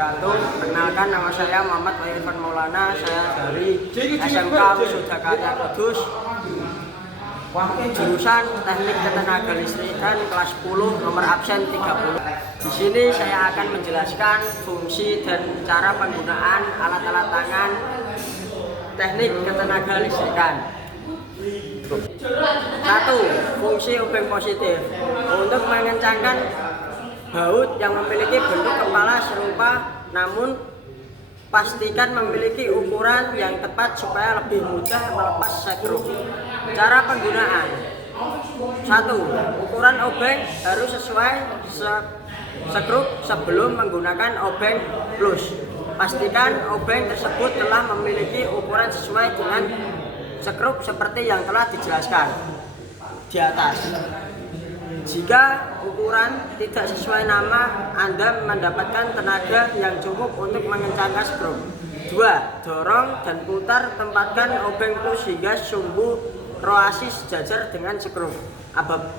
wabarakatuh. Perkenalkan, nama saya Muhammad Irfan Maulana. Saya dari SMK Wisuda Karya Kudus, jurusan Teknik Ketenaga Listrikan kelas 10, nomor absen 30. Di sini saya akan menjelaskan fungsi dan cara penggunaan alat-alat tangan teknik ketenaga listrikan. 1. Fungsi obeng positif untuk mengencangkan baut yang memiliki bentuk kepala serupa, namun pastikan memiliki ukuran yang tepat supaya lebih mudah melepas skrup. Cara penggunaan: 1. Ukuran obeng harus sesuai skrup sebelum menggunakan obeng plus. Pastikan obeng tersebut telah memiliki ukuran sesuai dengan skrup seperti yang telah dijelaskan di atas. Jika ukuran tidak sesuai nama, Anda mendapatkan tenaga yang cukup untuk mengencangkan skrup. 2. Dorong dan putar, tempatkan obeng plus hingga sumbu roasi sejajar dengan skrup.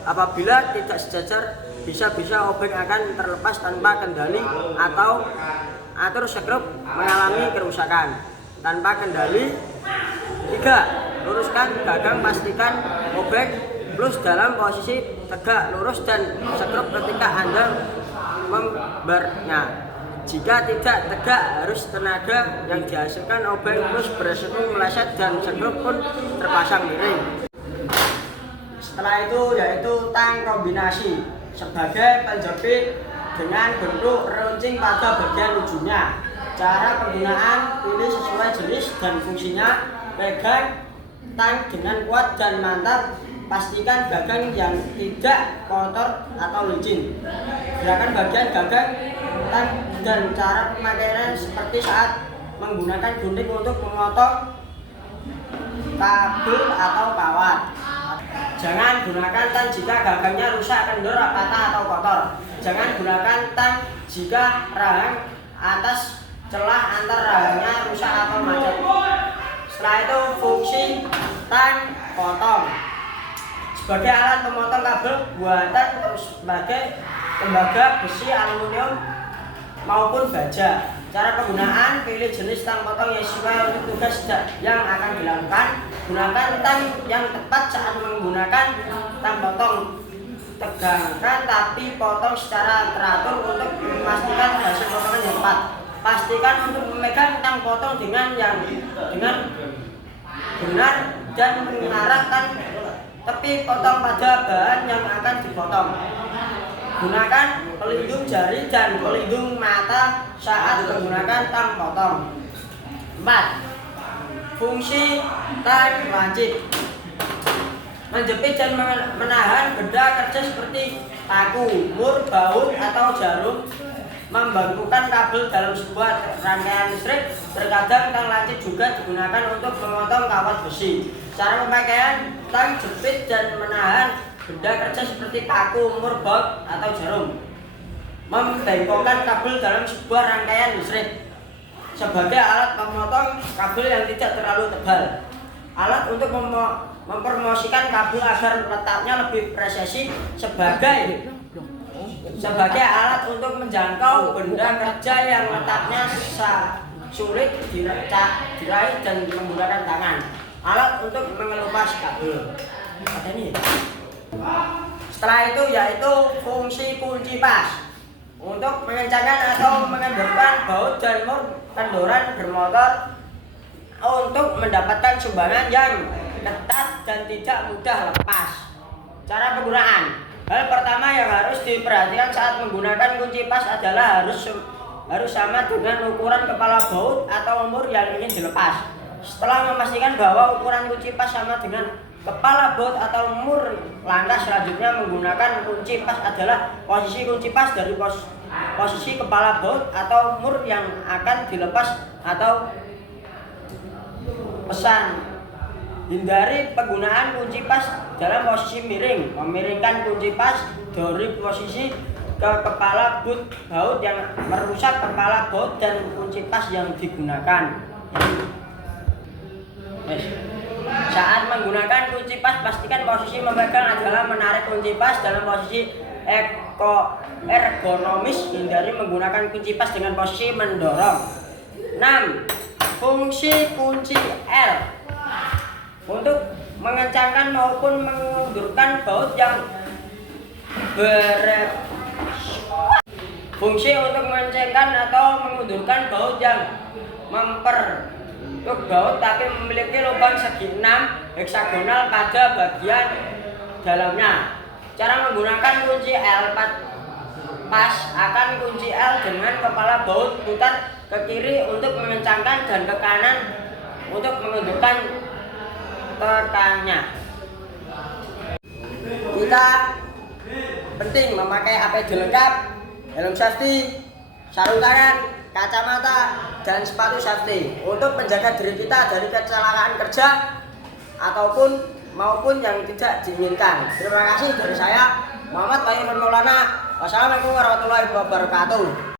Apabila tidak sejajar, bisa-bisa obeng akan terlepas tanpa kendali atau atur skrup mengalami kerusakan tanpa kendali. 3. Luruskan gagang, pastikan obeng plus dalam posisi tegak lurus dan skrup ketika Anda membarnya. Jika tidak tegak, harus tenaga yang dihasilkan obeng plus beresiko meleset dan skrup pun terpasang miring. Setelah itu yaitu tang kombinasi sebagai penjepit dengan bentuk runcing pada bagian ujungnya. Cara penggunaan: pilih sesuai jenis dan fungsinya, pegang tang dengan kuat dan mantap. Pastikan gagang yang tidak kotor atau licin. Gerakan bagian gagang tang dan cara pemakaian seperti saat menggunakan gunting untuk memotong kabel atau kawat. Jangan gunakan tang jika gagangnya rusak, kendor, patah atau kotor. Jangan gunakan tang jika rahang atas celah antar rahangnya rusak atau macet. Setelah itu fungsi tang potong sebagai alat pemotong kabel buatan sebagai tembaga, besi, aluminium maupun baja. Cara penggunaan: pilih jenis tang potong yang sesuai untuk tugas yang akan dilakukan. Gunakan tang yang tepat saat menggunakan tang potong. Tegangkan tapi potong secara teratur untuk memastikan hasil potongan yang tepat. Pastikan untuk memegang tang potong dengan benar dan mengarahkan tepi potong pada bahan yang akan dipotong. Gunakan pelindung jari dan pelindung mata saat menggunakan tang potong. 4. Fungsi tang lancip menjepit dan menahan benda kerja seperti paku, mur, baut atau jarum. Membangkukan kabel dalam sebuah rangkaian listrik. Terkadang tang lancip juga digunakan untuk memotong kawat besi. Cara pemakaian: tang jepit dan menahan benda kerja seperti paku, mur, baut atau jarum. Membengkokkan kabel dalam sebuah rangkaian listrik sebagai alat memotong kabel yang tidak terlalu tebal. Alat untuk mempromosikan kabel agar letaknya lebih presisi sebagai alat untuk menjangkau benda kerja yang letaknya sulit diraih dan menggunakan tangan. Alat untuk mengelupas kabel. Setelah itu yaitu fungsi kunci pas untuk mengencangkan atau mengendorkan baut dan mur kendoran bermotor untuk mendapatkan sumbangan yang ketat dan tidak mudah lepas. Cara penggunaan: hal pertama yang harus diperhatikan saat menggunakan kunci pas adalah harus sama dengan ukuran kepala baut atau mur yang ingin dilepas. Setelah memastikan bahwa ukuran kunci pas sama dengan kepala baut atau mur, langkah selanjutnya menggunakan kunci pas adalah posisi kunci pas dari posisi kepala baut atau mur yang akan dilepas atau pesan. Hindari penggunaan kunci pas dalam posisi miring. Memiringkan kunci pas dari posisi ke kepala baut yang merusak kepala baut dan kunci pas yang digunakan. Saat menggunakan kunci pas, pastikan posisi memegang adalah menarik kunci pas dalam posisi ergonomis, hindari menggunakan kunci pas dengan posisi mendorong. 6. Fungsi kunci L untuk mengencangkan maupun mengundurkan baut yang fungsi untuk mengencangkan atau mengundurkan baut yang mempertuk baut tapi memiliki lubang segi 6 heksagonal pada bagian dalamnya. Cara menggunakan kunci L pas akan kunci L dengan kepala baut putar ke kiri untuk mengencangkan dan ke kanan untuk mengundurkan tekannya. Kita penting memakai APD lengkap, helm safety, sarung tangan, kacamata, dan sepatu safety untuk menjaga diri kita dari kecelakaan kerja maupun yang tidak diinginkan. Terima kasih dari saya, Muhammad Bayyun Maulana. Wassalamualaikum warahmatullahi wabarakatuh.